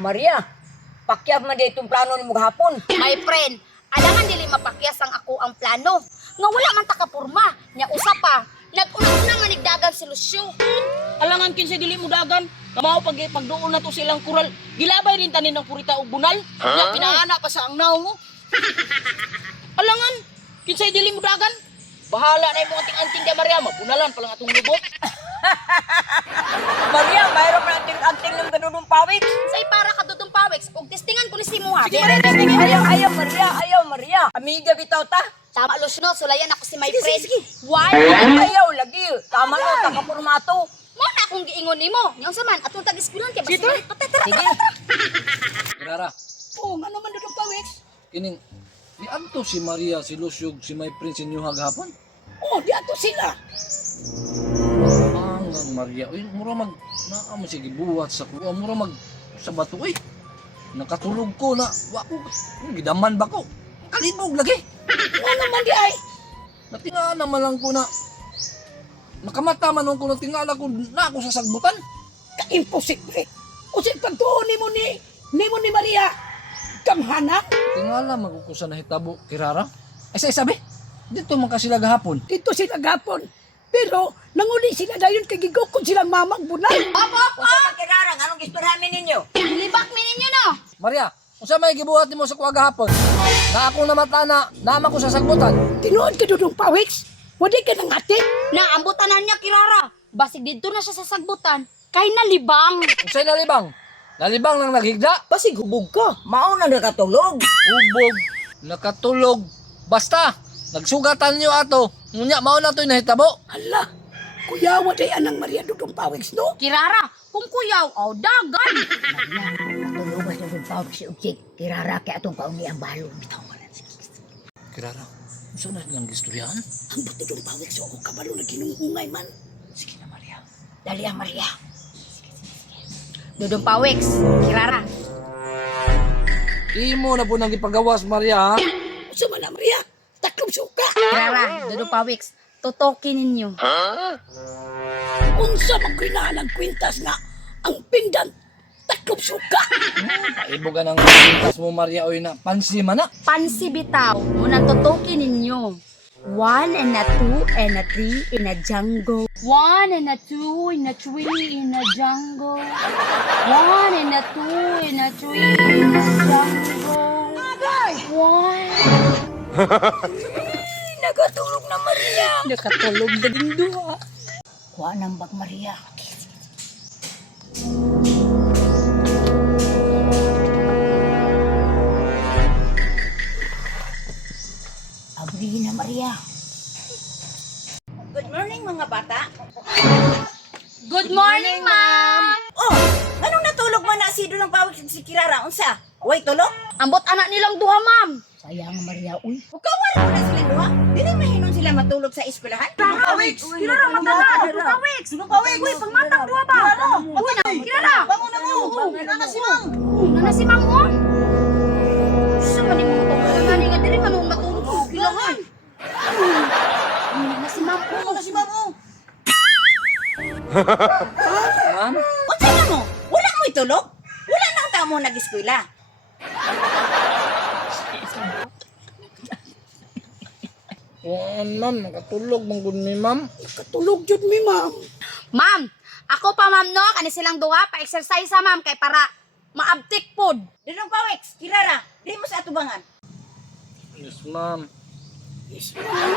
Maria, pakyab man di itong plano ni mo gahapon. My friend, alangan dili mapakyas ang ako ang plano. Nga wala man takapurma. Nya usa pa, nag-una-una manigdagan si Lucio. Alangan kinsa dili mo dagan. Kamao pagduol na to silang kural. Gilabay rin tanin ng purita og bunal. Nya pinaana pa sa ang naw mo. Alangan kinsa dili mo dagan. Bahala na imong anting-anting di Maria, mabunalan pa lang atong lubot. Maria, mayroon pa anting ng ganunong pawik. Say para ka dudong pawex og testingan ko ni si Muha. Sige, ayaw, Maria. Amiga bitaw ta. Tama Lucio, sulayan ako si my friend. Why? Ayaw, lagi. Tama no, takapurmato. Mo na akong giingon nimo. Nya unsa man atong tag-eskwelahan kay Sige. patatra. Sige. Rara, Oh, ano man dudong pawex? kining di adto si Maria, si Lucio, si may prince inyo hagahapon. Oh, di ato sila. Ang Maria, uy, mura mag naa mo sige buhat sa kuha, mura mag sa bato uy. Nakatulog ko na, wa ko, gidaman ba ko? Kalibog lagi. Ano man di ay? Natinga naman lang ko na nakamata man ko natingala ko na ako sa sagbutan. Ka-imposible. Kasi pagtuon nimo ni Maria, kamhana, Tingala magukusa na hitabo kirara. Ay sabi, dito man ka sila gahapon. dito sila gapon. Pero, nanguli sila dayon kay gigukod silang mamang bunal. Kung sa magkirarang, anong gusto namin ninyo? Libak mi ninyo no. Maria, unsa may gibuhat nimo sa kuha gahapon? Na ako namata na naman ko sa sagbutan. Tinuod ka dudong pawiks. Wadi ka nang ate. Naambutanan niya kirara. Basig dito na siya sa sagbutan. Kay nalibang. Unsay nalibang? Nalibang lang naghigda. Basig hubog ka. Mauna nakatulog. Ubog, nakatulog. Basta, nagsugatan niyo ato. Ngunya mao na to'y nahitabo. Hala, kuya waday anang Maria dudong pawiks no? Kirara, kung kuyaw, aw dagan. Matulungan sa itong pawag si Utsik. Kirara kay atong kaungi ang balong. Bitaw mo lang. Kirara, unsa na lang gistoryahan? Ang buti dudong pawiks o kabalo na ginungungay man. Sige na Maria. Dali ang Maria. Dudong pawex, kirara. Imo na po nang ipagawas Maria ha? Usa man na Maria, taklong suka. Kirara, dudong pawex. Tutokin ninyo. Unsa magkinahan ang kwintas nga ang pinggan taklong suka. Ibugan ang pintas mo Maria oy na pansi man na. Pansi bitaw, muna tutokin ninyo. 1 and a 2 and a 3 in a jungle. 1 and a 2 and a 3 in a jungle. 1 and a 2 and a 3 in a jungle. One. Nagatulog na Maria. Nakatulog na din duha. Kuha ng bag Maria. Abri na Maria. Good morning mga bata. Good morning, ma'am. Oh, anong natulog man na si Dudong Pawik si Kirara? Unsa? Way tulog? Ambot anak nilang duha, ma'am. Sayang Maria. Uy. Ukawan mo na sila duha. Dili mahinon sila matulog sa eskwelahan. Pawik, kirara matala. Pawik, pawik. Uy, pangmatang duha ba? Uy, kirara. Bangon na mo. Nana si Mang. Nana si ma'am mo? Sa man mo pagkakani nga dili man mo matulog. Kilangan. Nana si ma'am. Nana si Mang. Ma'am? Unsa na mo? Wala mo itulog? Wala nang tao mo nag-eskwela. Ma'am, nakatulog mong good mi ma'am. Katulog jud mi ma'am. Ma'am, ako pa ma'am no, kani silang duha pa-exercise sa ma'am kay para maabtik pod. Dudong Pawik, Kirara, di mo sa atubangan. Yes ma'am. Yes ma'am.